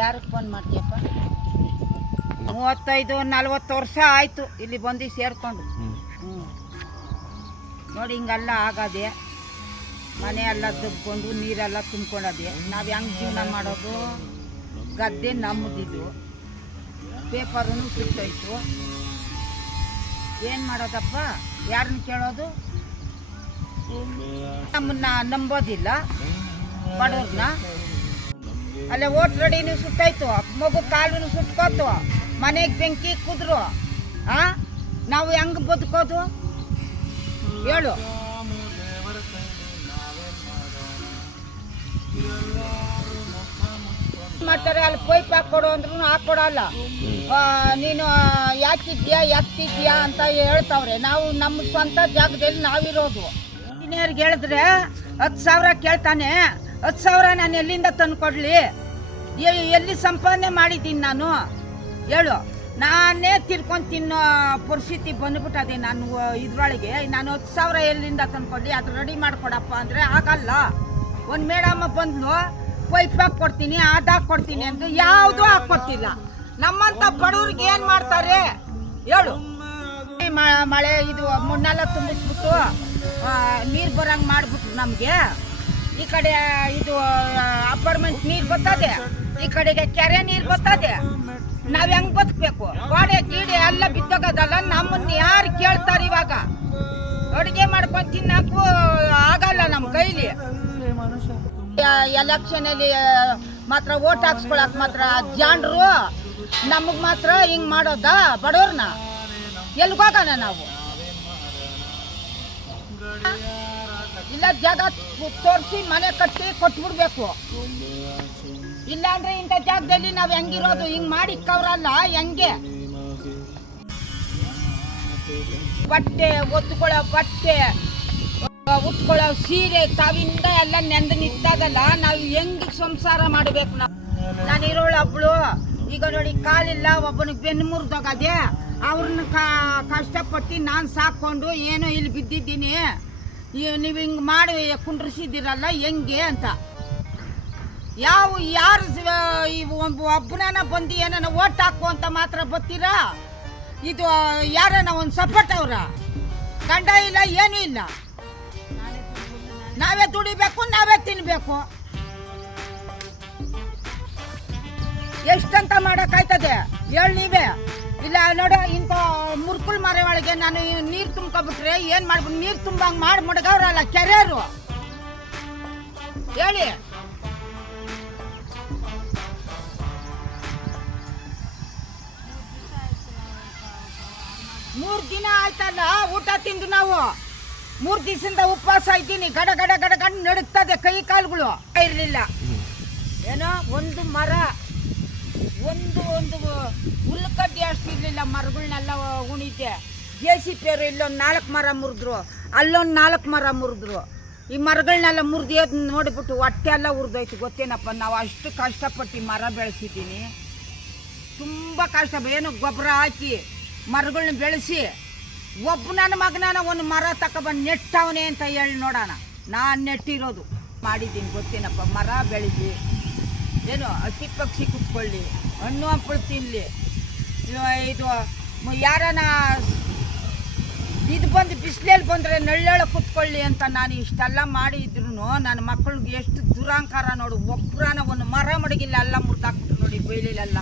ಯಾರಿಗೆ ಫೋನ್ ಮಾಡ್ತೀಯಪ್ಪ? 35-40 ವರ್ಷ ಆಯಿತು ಇಲ್ಲಿ ಬಂದು ಸೇರಿಕೊಂಡು. ನೋಡಿ ಹಿಂಗೆಲ್ಲ ಆಗದೆ, ಮನೆ ಎಲ್ಲ ದಬ್ಕೊಂಡು ನೀರೆಲ್ಲ ತುಂಬ್ಕೊಂಡದೆ. ನಾವು ಹೆಂಗೆ ಜೀವನ ಮಾಡೋದು? ಗದ್ದೆ ನಮ್ಮದಿದ್ದು, ಪೇಪರೂ ಸುಟ್ಟೋಯ್ತು. ಏನು ಮಾಡೋದಪ್ಪ? ಯಾರನ್ನ ಕೇಳೋದು? ನಮ್ಮನ್ನ ನಂಬೋದಿಲ್ಲ ಬಡವ್ರನ್ನ. ಅಲ್ಲೇ ಓಟ್ ರೆಡಿನೂ ಸುಟ್ಟಾಯ್ತು, ಮಗು ಕಾಲೂ ಸುಟ್ಕೋತು, ಮನೆಗೆ ಬೆಂಕಿ ಕುದ್ರು. ನಾವು ಹೆಂಗೆ ಬದುಕೋದು ಹೇಳು? ಮಾಡ್ತಾರೆ ಅಲ್ಲಿ ಪೈಪ್ ಹಾಕ್ಕೊಡು ಅಂದ್ರೂ ಹಾಕ್ಕೊಡಲ್ಲ. ನೀನು ಯಾಕಿದ್ಯಾ ಎತ್ತಿದ್ಯಾ ಅಂತ ಹೇಳ್ತಾವ್ರೆ. ನಾವು ನಮ್ಮ ಸ್ವಂತ ಜಾಗದಲ್ಲಿ ನಾವಿರೋದು. ಇಂಜಿನಿಯರ್ಗೆ ಹೇಳಿದ್ರೆ 10,000 ಕೇಳ್ತಾನೆ. 10,000 ನಾನು ಎಲ್ಲಿಂದ ತಂದು ಕೊಡಲಿ? ಎಲ್ಲಿ ಸಂಪಾದನೆ ಮಾಡಿದ್ದೀನಿ ನಾನು ಹೇಳು? ನಾನೇ ತಿರ್ಕೊಂಡು ತಿನ್ನೋ ಪರಿಸ್ಥಿತಿ ಬಂದ್ಬಿಟ್ಟದೆ ನಾನು ಇದ್ರೊಳಗೆ. ನಾನು 10,000 ಎಲ್ಲಿಂದ ತಂದು ಕೊಡಲಿ? ಅದು ರೆಡಿ ಮಾಡಿಕೊಡಪ್ಪ ಅಂದರೆ ಆಗಲ್ಲ. ಒಂದು ಮೇಡಮ್ಮ ಬಂದ್ಲು, ಪೈಪ್ ಹಾಕ್ಕೊಡ್ತೀನಿ, ಅದು ಹಾಕ್ಕೊಡ್ತೀನಿ ಅಂತ ಯಾವುದೂ ಹಾಕ್ಕೊಡ್ತಿಲ್ಲ. ನಮ್ಮಂಥ ಬಡವ್ರಿಗೆ ಏನು ಮಾಡ್ತಾರೆ ಹೇಳು? ಮಳೆ ಇದು ಮಣ್ಣೆಲ್ಲ ತುಂಬಿಸ್ಬಿಟ್ಟು ನೀರು ಬರೋಂಗೆ ಮಾಡಿಬಿಟ್ರು ನಮಗೆ. ಈ ಕಡೆ ಇದು ಅಪಾರ್ಟ್ಮೆಂಟ್ ನೀರು ಬರ್ತದೆ, ಈ ಕಡೆಗೆ ಕೆರೆ ನೀರು ಬರ್ತದೆ. ನಾವು ಹೆಂಗೆ ಬದುಕಬೇಕು? ಗೋಡೆ ಗೀಡೆ ಎಲ್ಲ ಬಿದ್ದೋಗೋದಲ್ಲ. ನಮ್ಮನ್ನು ಯಾರು ಕೇಳ್ತಾರೆ ಇವಾಗ? ಅಡುಗೆ ಮಾಡ್ಕೊಂಡು ತಿನ್ನಕ್ಕೂ ಆಗಲ್ಲ ನಮ್ಮ ಕೈಲಿ. ಎಲೆಕ್ಷನಲ್ಲಿ ಮಾತ್ರ ಓಟ್ ಹಾಕ್ಸ್ಕೊಳಕ್ ಮಾತ್ರ ಜಾಂಡ್ರು ನಮಗೆ ಮಾತ್ರ ಹಿಂಗೆ ಮಾಡೋದಾ ಬಡವ್ರನ್ನ? ಎಲ್ಗೋಗೋಣ ನಾವು? ಇಲ್ಲ ಜಾಗ ತೋರಿಸಿ ಮನೆ ಕಟ್ಟಿ ಕೊಟ್ಬಿಡ್ಬೇಕು. ಇಲ್ಲಾಂದ್ರೆ ಇಂಥ ಜಾಗದಲ್ಲಿ ನಾವು ಹೆಂಗಿರೋದು? ಹಿಂಗೆ ಮಾಡಿಕ್ಕವ್ರಲ್ಲ ಹೆಂಗೆ? ಬಟ್ಟೆ ಒತ್ಕೊಳ್ಳೋ ಬಟ್ಟೆ, ಉಟ್ಕೊಳ್ಳೋ ಸೀರೆ ತಾವಿಂದ ಎಲ್ಲ ನೆಂದು ನಿಂತದಲ್ಲ. ನಾವು ಹೆಂಗೆ ಸಂಸಾರ ಮಾಡಬೇಕು? ನಾನು ಇರೋಳು ಒಬ್ಳು. ಈಗ ನೋಡಿ ಕಾಲಿಲ್ಲ, ಒಬ್ಬನಿಗೆ ಬೆನ್ನು ಮುರಿದೋಗದೆ. ಅವ್ರನ್ನ ಕಷ್ಟಪಟ್ಟು ನಾನು ಸಾಕೊಂಡು ಏನೋ ಇಲ್ಲಿ ಬಿದ್ದಿದ್ದೀನಿ. ನೀವು ಹಿಂಗೆ ಮಾಡಿ ಕುಂಡ್ರಿಸಿದ್ದೀರಲ್ಲ ಹೆಂಗೆ ಅಂತ. ಯಾರು ಒಬ್ಬನ ಬಂದು ಏನೋ ಓಟ್ ಹಾಕು ಅಂತ ಮಾತ್ರ ಬರ್ತೀರಾ? ಇದು ಯಾರನ್ನ ಒಂದು ಸಪೋರ್ಟ್ ಅವ್ರ? ಗಂಡ ಇಲ್ಲ, ಏನೂ ಇಲ್ಲ. ನಾವೇ ದುಡಿಬೇಕು, ನಾವೇ ತಿನ್ಬೇಕು. ಎಷ್ಟಂತ ಮಾಡೋಕ್ಕಾಯ್ತದೆ ಹೇಳಿ ನೀವೇ? ಇಲ್ಲ ನೋಡು, ಇಂಥ ಮುರ್ಕುಲ್ ಮರ ಒಳಗೆ ನಾನು ನೀರು ತುಂಬ್ಕೊಬಿಟ್ರೆ ಏನು ಮಾಡ್ಬಿಟ್ಟು ನೀರು ತುಂಬಂಗೆ ಮಾಡಿ ಮಡಗವ್ರಲ್ಲ ಕೆರೆಯವರು ಹೇಳಿ? ಮೂರು ದಿನ ಆಯ್ತಲ್ಲ ಊಟ ತಿಂದು. ನಾವು 3 ದಿವಸದಿಂದ ಉಪವಾಸ ಇದ್ದೀನಿ. ಗಡ ಗಡ ಗಡ ಗಡ ನಡುಕ್ತದೆ ಕೈ ಕಾಲುಗಳು. ಇರಲಿಲ್ಲ ಏನೋ ಒಂದು ಮರ, ಒಂದು ಹುಲ್ಲುಕಡ್ಡಿ ಅಷ್ಟು ಇರಲಿಲ್ಲ. ಮರಗಳನ್ನೆಲ್ಲ ಉಣಿದ್ದೆ. JCP ಇಲ್ಲೊಂದು 4 ಮರ ಮುರಿದ್ರು, ಅಲ್ಲೊಂದು 4 ಮರ ಮುರಿದ್ರು. ಈ ಮರಗಳನ್ನೆಲ್ಲ ಮುರಿದು ನೋಡಿಬಿಟ್ಟು ಹೊಟ್ಟೆ ಎಲ್ಲ ಉರಿದೋಯ್ತು. ಗೊತ್ತೇನಪ್ಪ, ನಾವು ಅಷ್ಟು ಕಷ್ಟಪಟ್ಟು ಮರ ಬೆಳೆಸಿದ್ದೀನಿ. ತುಂಬ ಕಷ್ಟ. ಏನೋ ಗೊಬ್ಬರ ಹಾಕಿ ಮರಗಳನ್ನ ಬೆಳೆಸಿ ಒಬ್ಬ ನನ್ನ ಮಗನ ಒಂದು ಮರ ತಗೊಬಂದು ನೆಟ್ಟವನೇ ಅಂತ ಹೇಳಿ ನೋಡೋಣ. ನಾನು ನೆಟ್ಟಿರೋದು ಮಾಡಿದ್ದೀನಿ ಗೊತ್ತೇನಪ್ಪ. ಮರ ಬೆಳೆಸಿ ಏನು ಹಕ್ಕಿ ಪಕ್ಷಿ ಕುತ್ಕೊಳ್ಳಿ, ಹಣ್ಣು ಹಂಪಳು ತಿನ್ನಲಿ, ಇದು ಯಾರನ ಇದು ಬಂದು ಬಿಸಿಲಲ್ಲಿ ಬಂದರೆ ನಳ್ಳೆಳು ಕುತ್ಕೊಳ್ಳಿ ಅಂತ ನಾನು ಇಷ್ಟೆಲ್ಲ ಮಾಡಿದ್ರು ನನ್ನ ಮಕ್ಕಳಿಗೆ ಎಷ್ಟು ದುರಾಂಕಾರ ನೋಡು. ಒಬ್ಬರಾನ ಒಂದು ಮರ ಮಡಗಿಲ್ಲ, ಎಲ್ಲ ಮುರ್ದಾಕ್ಬಿಟ್ರು ನೋಡಿ ಬೈಲಿಲೆಲ್ಲ.